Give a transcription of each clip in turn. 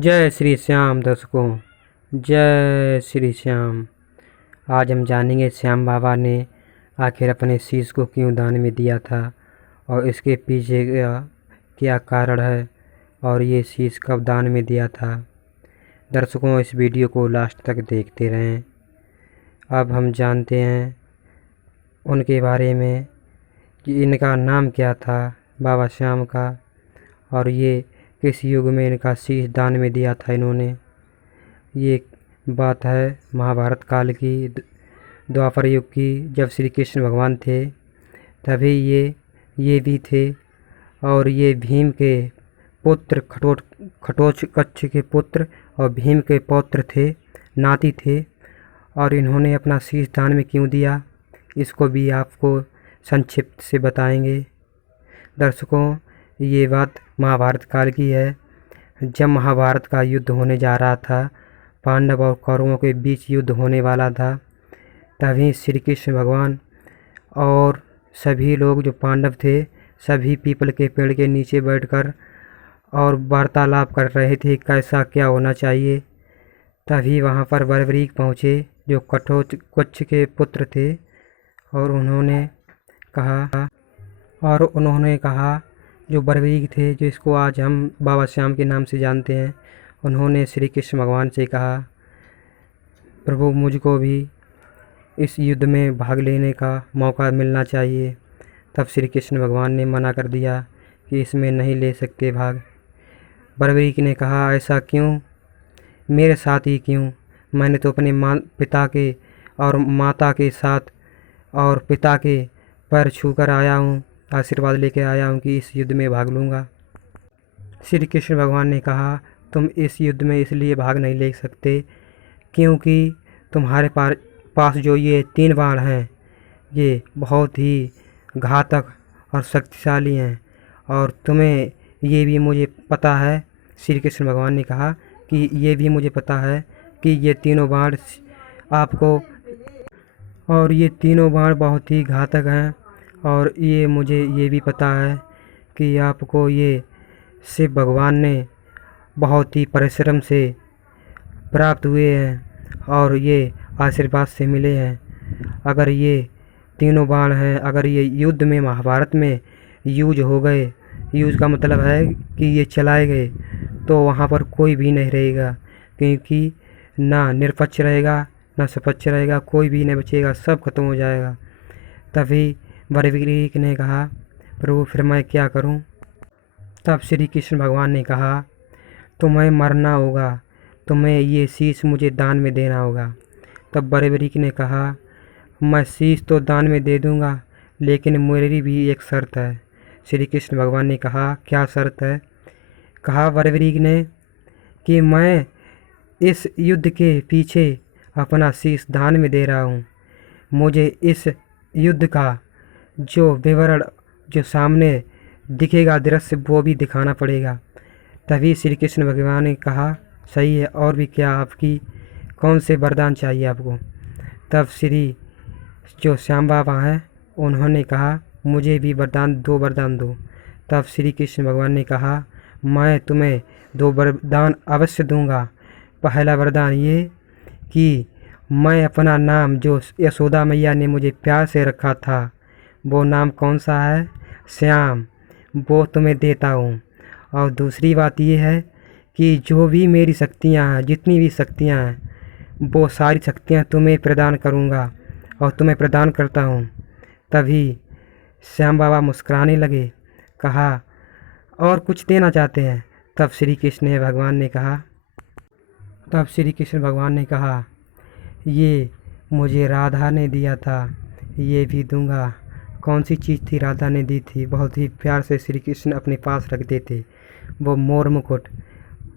जय श्री श्याम दर्शकों, जय श्री श्याम। आज हम जानेंगे श्याम बाबा ने आखिर अपने शीश को क्यों दान में दिया था और इसके पीछे का क्या कारण है और ये शीश कब दान में दिया था। दर्शकों, इस वीडियो को लास्ट तक देखते रहें। अब हम जानते हैं उनके बारे में कि इनका नाम क्या था, बाबा श्याम का, और ये किस युग में इनका शीश दान में दिया था इन्होंने। ये बात है महाभारत काल की, द्वापर युग की, जब श्री कृष्ण भगवान थे तभी ये भी थे। और ये भीम के पुत्र, घटोत्कच के पुत्र और भीम के पौत्र थे, नाती थे। और इन्होंने अपना शीश दान में क्यों दिया, इसको भी आपको संक्षिप्त से बताएंगे। दर्शकों, ये बात महाभारत काल की है। जब महाभारत का युद्ध होने जा रहा था, पांडव और कौरवों के बीच युद्ध होने वाला था, तभी श्री कृष्ण भगवान और सभी लोग जो पांडव थे, सभी पीपल के पेड़ के नीचे बैठकर और वार्तालाप कर रहे थे कैसा क्या होना चाहिए। तभी वहाँ पर बर्बरीक पहुँचे जो घटोत्कच के पुत्र थे, और उन्होंने कहा जो बर्बरीक थे, जो इसको आज हम बाबा श्याम के नाम से जानते हैं, उन्होंने श्री कृष्ण भगवान से कहा, प्रभु मुझको भी इस युद्ध में भाग लेने का मौका मिलना चाहिए। तब श्री कृष्ण भगवान ने मना कर दिया कि इसमें नहीं ले सकते भाग। बर्बरीक ने कहा, ऐसा क्यों, मेरे साथ ही क्यों, मैंने तो अपने पिता के और माता के साथ और पिता के पैर छूकर आया हूँ, आशीर्वाद लेके आया हूँ कि इस युद्ध में भाग लूँगा। श्री कृष्ण भगवान ने कहा, तुम इस युद्ध में इसलिए भाग नहीं ले सकते क्योंकि तुम्हारे पास जो ये 3 बाण हैं, ये बहुत ही घातक और शक्तिशाली हैं, और तुम्हें ये भी मुझे पता है। श्री कृष्ण भगवान ने कहा कि ये भी मुझे पता है कि ये तीनों बाण बहुत ही घातक हैं, और ये मुझे ये भी पता है कि आपको ये शिव भगवान ने बहुत ही परिश्रम से प्राप्त हुए हैं और ये आशीर्वाद से मिले हैं। अगर ये तीनों बाण हैं, अगर ये युद्ध में, महाभारत में यूज हो गए, यूज का मतलब है कि ये चलाए गए, तो वहाँ पर कोई भी नहीं रहेगा, क्योंकि ना निरपक्ष रहेगा ना सपक्ष रहेगा, कोई भी नहीं बचेगा, सब खत्म हो जाएगा। तभी बर्बरीक ने कहा, प्रभु फिर मैं क्या करूं? तब श्री कृष्ण भगवान ने कहा, तुम्हें मरना होगा, तुम्हें ये शीश मुझे दान में देना होगा। तब बर्बरीक ने कहा, मैं शीश तो दान में दे दूंगा, लेकिन मेरी भी एक शर्त है। श्री कृष्ण भगवान ने कहा, क्या शर्त है? कहा बर्बरीक ने कि मैं इस युद्ध के पीछे अपना शीश दान में दे रहा हूँ, मुझे इस युद्ध का जो विवरण, जो सामने दिखेगा दृश्य, वो भी दिखाना पड़ेगा। तभी श्री कृष्ण भगवान ने कहा, सही है, और भी क्या, आपकी कौन से वरदान चाहिए आपको? तब जो श्याम बाबा हैं, उन्होंने कहा, मुझे भी दो वरदान दो। तब श्री कृष्ण भगवान ने कहा, मैं तुम्हें 2 वरदान अवश्य दूंगा। पहला वरदान ये कि मैं अपना नाम जो यशोदा मैया ने मुझे प्यार से रखा था, वो नाम कौन सा है, श्याम, वो तुम्हें देता हूँ। और दूसरी बात ये है कि जो भी मेरी शक्तियाँ हैं, जितनी भी शक्तियाँ हैं, वो सारी शक्तियाँ तुम्हें प्रदान करूँगा और तुम्हें प्रदान करता हूँ। तभी श्याम बाबा मुस्कुराने लगे, कहा, और कुछ देना चाहते हैं? तब श्री कृष्ण भगवान ने कहा, ये मुझे राधा ने दिया था, ये भी दूंगा। कौन सी चीज़ थी राधा ने दी थी? बहुत ही प्यार से श्री कृष्ण अपने पास रखते थे, वो मोर मुकुट।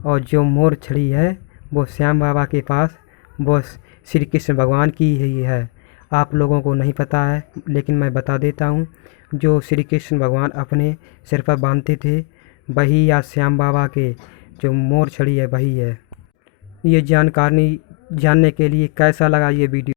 और जो मोर छड़ी है, वो श्याम बाबा के पास, वो श्री कृष्ण भगवान की ही है। आप लोगों को नहीं पता है, लेकिन मैं बता देता हूँ, जो श्री कृष्ण भगवान अपने सिर पर बांधते थे, वही या श्याम बाबा के जो मोर छड़ी है, वही है। ये जानकारी जानने के लिए कैसा लगा ये वीडियो?